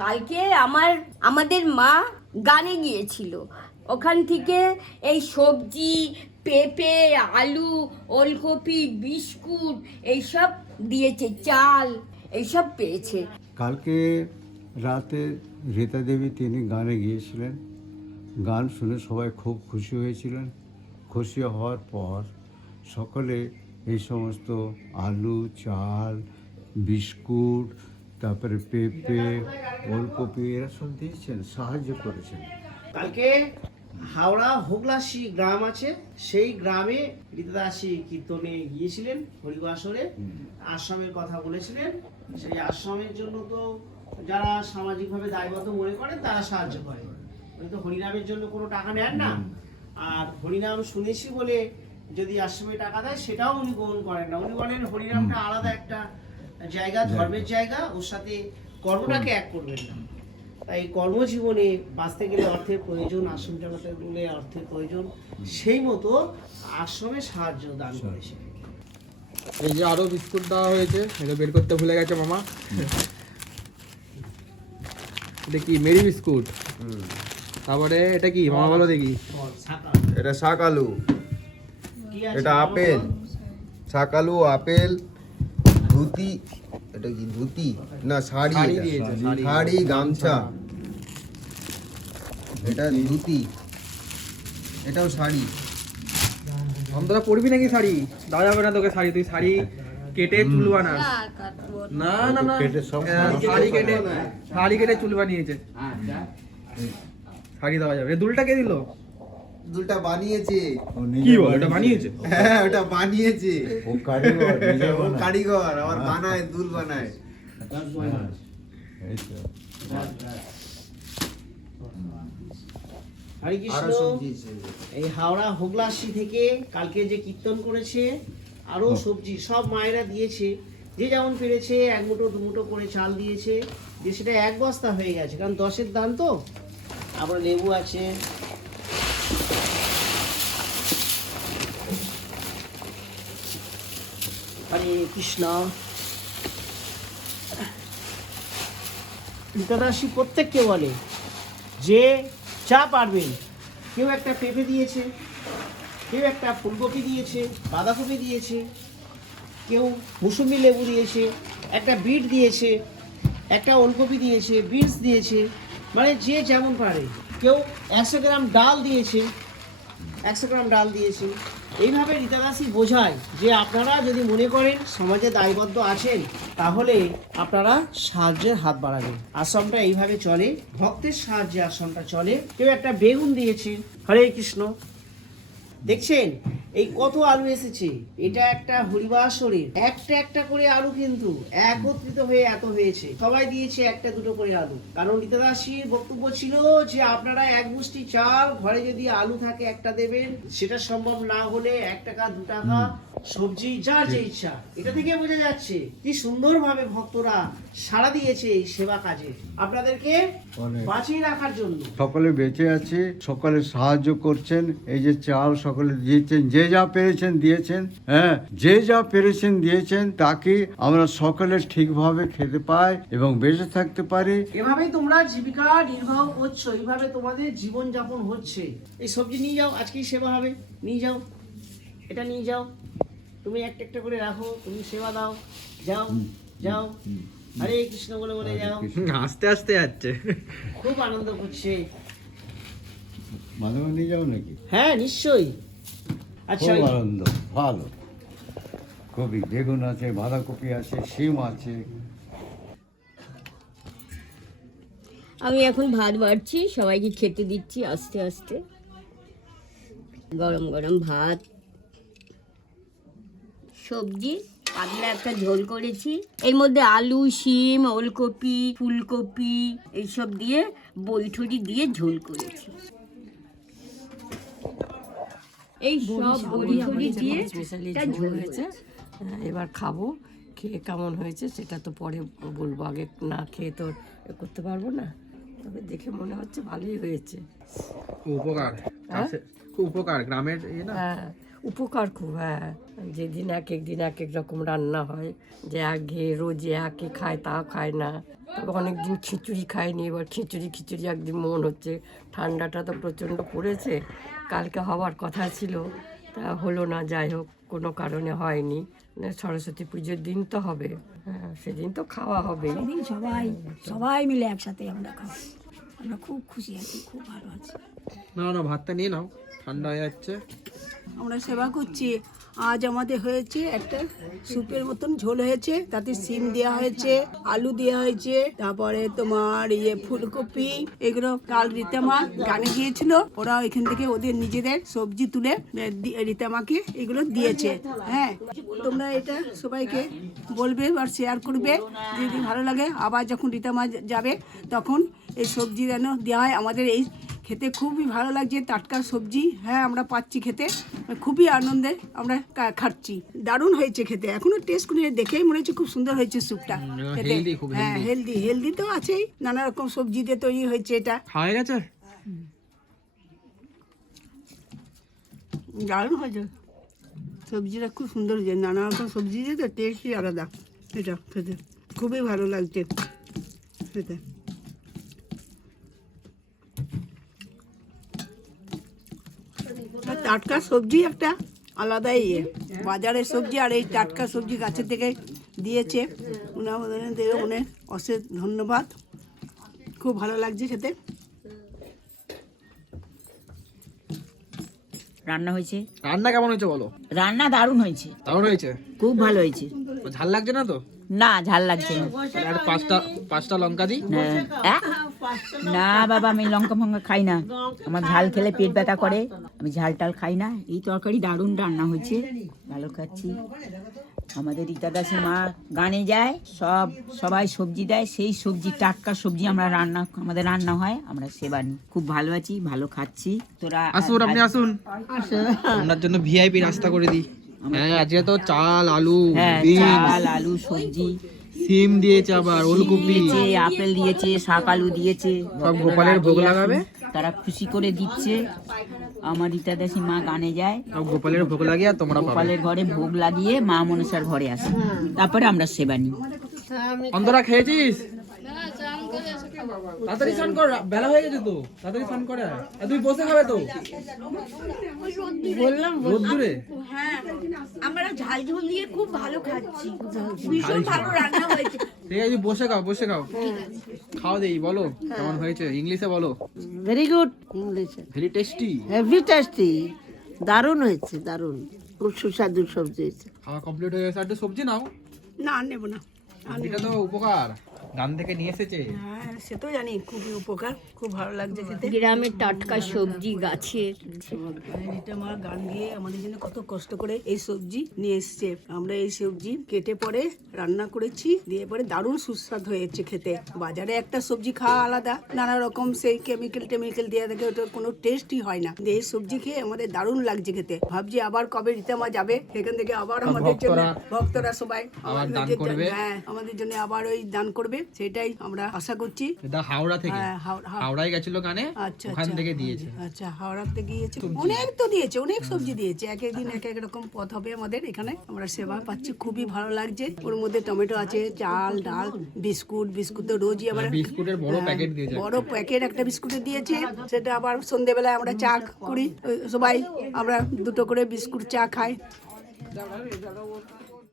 কালকে আমাদের মা গানে গিয়েছিল, ওখান থেকে এই সবজি, পেঁপে, আলু, ওলকপি, বিস্কুট এইসব দিয়েছে, চাল এইসব পেয়েছে। কালকে রাতে রীতা দেবী তিনি গানে গিয়েছিলেন। গান শুনে সবাই খুব খুশি হয়েছিলেন। খুশি হওয়ার পর সকলে এই সমস্ত আলু, চাল, বিস্কুট, তারপরে পেঁপে, ওলকপি এরা সব দিয়েছেন, সাহায্য করেছেন। কালকে হাওড়া হোগলাসি গ্রাম আছে, সেই গ্রামে রীতাদাসী কীর্তনে গিয়েছিলেন হরিবাসরে, আশ্রমের কথা বলেছিলেন। সেই আশ্রমের জন্য তো যারা সামাজিকভাবে দায়বদ্ধ মনে করেন তারা সাহায্য করে। উনি তো হরিনামের জন্য কোনো টাকা নেন না, আর হরিনাম শুনেছি বলে যদি আশ্রমে টাকা দেয় সেটাও উনি গ্রহণ করেন না। উনি বলেন হরিনামটা আলাদা একটা জায়গা, ধর্মের জায়গা, ওর সাথে কর্মটাকে এক করবেন না। তাই কর্মজীবনে বাঁচতে গেলে অর্থের প্রয়োজন, আশ্রম চালাতে গেলে অর্থের প্রয়োজন, সেই মতো আশ্রমে সাহায্য দান করেছে। এই যে আরো বিস্কুট দেওয়া হয়েছে, এটা বের করতে ভুলে গেছে মামা। দেখি মেরি বিস্কুট, তারপরে এটা কি মামা বলো দেখি। এটা শাকালু, এটা আপেল, শাকালু, আপেল, ধুতি, এটা কি ধুতি না শাড়ি, শাড়ি এটা। দিয়েছে, শাড়ি। শাড়ি, গামছা, এটা ধুতি, এটাও শাড়ি। তোরা পরবি নাকি শাড়ি? দেওয়া যাবে না তোকে শাড়ি, তুই শাড়ি কেটে চুল বানা। না না না, কেটে সব শাড়ি কেটে চুল বানিয়েছে, শাড়ি দেওয়া যাবে। দুলটা কে দিল? দুলটা বানিয়েছে। কি বল, এটা বানিয়েছে? হ্যাঁ, ওটা বানিয়েছে। ও কারিগর, নিজে ও বানায়। কারিগর, আবার বানায়, দুল বানায়। এই তো। হরে আরো কৃষ্ণ। সবজি আছে। এই হাওড়া হোগলাসি থেকে কালকে যে কীর্তন করেছে, আরো সবজি সব মায়েরা দিয়েছে, যে যেমন পেরেছে। এক মুঠো দু মুঠো করে চাল দিয়েছে, যে সেটা এক বস্তা হয়ে গেছে, কারণ 10-এর দান তো। আবার লেবু আছে, হরে কৃষ্ণ। রীতাদাসী প্রত্যেককে বলে যে চা পারবেন। কেউ একটা পেঁপে দিয়েছে, কেউ একটা ফুলকপি দিয়েছে, বাঁধাকপি দিয়েছে, কেউ মুসুম্বি লেবু দিয়েছে, একটা বিট দিয়েছে, একটা ওলকপি দিয়েছে, বিনস দিয়েছে, মানে যে যেমন পারে। কেউ 100 গ্রাম ডাল দিয়েছে, 100 গ্রাম ডাল দিয়েছে। এইভাবে রীতাদাসী বোঝায় যে আপনারা যদি মনে করেন সমাজে দায়বদ্ধ আছেন, তাহলে আপনারা সাহায্যের হাত বাড়াবেন। আশ্রমটা এইভাবে চলে, ভক্তের সাহায্যে আশ্রমটা চলে। কেউ একটা বেগুন দিয়েছে, হরে কৃষ্ণ। দেখছেন এই কত আলু এসেছে, এটা একটা হরিবাসরের একটা একটা করে আলু, কিন্তু একত্রিত হয়ে এত হয়েছে। সবাই দিয়েছে একটা দুটো করে আলু, কারণ রীতাদাসীর বক্তব্য ছিল যে আপনারা এক মুষ্টি চাল, ঘরে যদি আলু থাকে একটা দেবেন, সেটা সম্ভব না হলে 1 টাকা 2 টাকা সবজি, যার যে ইচ্ছা। এটা থেকে বোঝা যাচ্ছে কি সুন্দরভাবে ভক্তরা সাড়া দিয়েছে এই সেবা কাজে, আপনাদেরকে অনেক। বাঁচিয়ে রাখার জন্য। সকলে বেঁচে আছে, সকলে সাহায্য করছেন। এই যে চাল সকলে দিয়েছেন, যে যা পেরেছেন দিয়েছেন। হ্যাঁ, যে যা পেরেছেন দিয়েছেন, তাকে আমরা সকলে ঠিকভাবে খেতে পাই এবং বেঁচে থাকতে পারি। এভাবেই তোমরা জীবিকা নির্বাহ করছো, এইভাবে তোমাদের জীবন যাপন হচ্ছে। এই সবজি নিয়ে যাও, আজকেই সেবা হবে, নিয়ে যাও, এটা নিয়ে যাও, তুমি একটা একটা করে রাখো, তুমি সেবা দাও, যাও যাও, হরে কৃষ্ণ বলে বলে যাও। আস্তে আস্তে যাচ্ছে। খুব আনন্দ করছে। মাঝে মাঝে নিয়ে যাও নাকি? হ্যাঁ নিশ্চয়ই। আচ্ছা, খুব আনন্দ, ভালো। কবি বেগুন আছে, বাঁধাকপি আছে, শিম আছে। আমি এখন ভাত বাড়ছি, সবাইকে খেতে দিচ্ছি আস্তে আস্তে। গরম গরম ভাত, সবজি, পাতলা একটা ঝোল করেছি। এর মধ্যে আলু, শিম, ওলকপি, ফুলকপি এইসব দিয়ে বৈঠুরি দিয়ে ঝোল করেছি। এই সব বৈঠুরি দিয়ে স্পেশালি একটা ঝোল ঝোল হয়েছে। হয়েছে। এবার খাবো, খেয়ে কেমন হয়েছে সেটা তো পরে বলবো, আগে না খেয়ে তো এ করতে পারবো না। তবে দেখে মনে হচ্ছে ভালোই হয়েছে। উপকার, হ্যাঁ? খুব উপকার গ্রামের, এই না হ্যাঁ, উপকার খুব, হ্যাঁ। যেদিন এক এক দিন এক এক রকম রান্না হয়, যে আগে রোজ একে খায় তা খায় না। তবে অনেকদিন খিচুড়ি খায়নি, এবার খিচুড়ি একদিন মন হচ্ছে। ঠান্ডাটা তো প্রচণ্ড পড়েছে, কালকে হওয়ার কথা ছিল, তা হলো না। যাই হোক, কোনো কারণে হয়নি। সরস্বতী পুজোর দিন তো হবে, হ্যাঁ, সেদিন তো খাওয়া হবে। সেদিন সবাই মিলে একসাথে আমরা খাবো। আমরা খুব খুশি আছি, খুব ভালো আছি। না ভাতটা নিয়ে নাও, ঠান্ডা হয়ে যাচ্ছে। আমরা সেবা করছি। আজ আমাদের হয়েছে একটা স্যুপের মতন ঝোল হয়েছে, তাতে সিম দেওয়া হয়েছে, আলু দেওয়া হয়েছে, তারপরে তোমার ফুলকপি, এগুলো কাল রীতামা গানে গিয়েছিল, ওরা এখান থেকে ওদের নিজেদের সবজি তুলে রীতামাকে এগুলো দিয়েছে। হ্যাঁ, তোমরা এটা সবাইকে বলবে আর শেয়ার করবে, যদি ভালো লাগে। আবার যখন রীতামা যাবে তখন এই সবজি যেন দেওয়া হয়। আমাদের এই খেতে খুবই ভালো লাগছে, টাটকা সবজি, হ্যাঁ, আমরা পাচ্ছি খেতে, খুবই আনন্দে আমরা খাচ্ছি। দারুণ হয়েছে খেতে, এখনো টেস্ট করে দেখেই মনে হচ্ছে খুব সুন্দর হয়েছে স্যুপটা খেতে। হ্যাঁ, হেলদি তো আছেই, নানা রকম সবজি দিয়ে তৈরি হয়েছে এটা। হয়ে গেছে, দারুণ হয়েছে সবজিটা, খুব সুন্দর হয়েছে, নানা রকম সবজি দিয়ে তো টেস্টই আলাদা। এটা খেতে খুবই ভালো লাগছে খেতে। টাটকা সবজি একটা আলাদাই বাজারের সবজি আর এই টাটকা সবজি গাছের থেকে দিয়েছে, ওনাদের অনেক অশেষ ধন্যবাদ। খুব ভালো লাগছে খেতে। রান্না হয়েছে। রান্না কেমন হয়েছে বলো? রান্না দারুণ হয়েছে, দারুণ হয়েছে, খুব ভালো হয়েছে। ঝাল লাগছে না তো? না, ঝাল লাগছে না। আর পাঁচটা লঙ্কা দিই। না বাবা, আমি লঙ্কা ফঙ্কা খাই না, আমার ঝাল খেলে পেট ব্যথা করে, আমি ঝাল টাল খাই না। এই তরকারি দারুণ রান্না হয়েছে, ভালো খাচ্ছি। আমাদের রীতা দাসী মা গানে যায়, সবাই সবজি দেয়, সেই সবজি টাটকা সবজি আমাদের রান্না হয়, আমরা সেবা নিই। খুব ভালো আছি, ভালো খাচ্ছি। তোরা আসুন, আপনি আসুন, আপনার জন্য ভিআইপি নাস্তা করে দিই। হ্যাঁ, আজকে তো চাল আলু, চাল আলু সবজি, সিম দিয়েছে, আবার ওলকপি দিয়েছে, আপেল দিয়েছে, শাক আলু দিয়েছে। সব গোপালের ভোগ লাগাবে, তারা খুশি করে দিচ্ছে। আমার রীতা দাসী মা গানে যায়, সব গোপালের ভোগ লাগিয়ে আর তোমরা পাবে। গোপালের ঘরে ভোগ লাগিয়ে মা মনসার ঘরে আসে, তারপরে আমরা সেবা নিই। অন্তরা খেয়েছিস? তাড়াতাড়ি স্নান কর, বেলা হয়ে গেছে তো, তাড়াতাড়ি স্নান করে। আর তুই বসে খাবে তো? বললাম রোদ্দুরে। হ্যাঁ, আমরা ঝাল ঝোল দিয়ে খুব ভালো খাচ্ছি, ভীষণ ভালো রান্না হয়েছে। ঠিক আছে, বসে খাও, বসে খাও, খাও দেই। বলো কেমন হয়েছে, ইংলিশে বলো। ভেরি গুড ইংলিশে, ভেরি টেস্টি, হেভি টেস্টি, দারুণ হয়েছে, দারুণ, খুব সুস্বাদু সবজি হয়েছে। খাওয়া কমপ্লিট হয়ে গেছে। আর একটু সবজি নাও, না নেবো না। এটা তো উপকার, গান থেকে নিয়ে এসেছে। হ্যাঁ, সে তো জানি, খুবই উপকার, খুব ভালো লাগছে খেতে। গ্রামের টাটকা সবজি গাছের। এটা আমার গান দিয়ে আমাদের জন্য কত কষ্ট করে এই সবজি নিয়ে এসছে। আমরা এই সবজি কেটে পরে রান্না করেছি, দিয়ে পরে দারুণ সুস্বাদ হয়েছে খেতে। বাজারে একটা সবজি খাওয়া আলাদা, নানা রকম সেই কেমিক্যাল দিয়ে থাকে, ওটার কোনো টেস্টই হয় না। এই সবজি খেয়ে আমাদের দারুণ লাগছে খেতে। ভাবছি আবার কবে রীতামা যাবে সেখান থেকে, আবার আমাদের জন্য ভক্তরা সবাই হ্যাঁ, আমাদের জন্য আবার ওই দান করবে, সেটাই আমরা আশা করছি। এটা হাওড়া থেকে, হাওড়ায় গেছিল গানে, আচ্ছা, ওখান থেকে দিয়েছে। আচ্ছা, হাওড়াতে গিয়েছে, অনেক তো দিয়েছে, অনেক সবজি দিয়েছে। এক এক দিন এক এক রকম পথ হবে আমাদের এখানে, আমরা সেবা পাচ্ছি, খুবই ভালো লাগছে। ওর মধ্যে টমেটো আছে, চাল ডাল, বিস্কুট তো রোজই আবার বিস্কুটের বড় প্যাকেট দিয়েছে, বড় প্যাকেট একটা বিস্কুটের দিয়েছে। সেটা আবার সন্ধ্যেবেলায় আমরা চা করি, সবাই আমরা দুটো করে বিস্কুট চা খাই।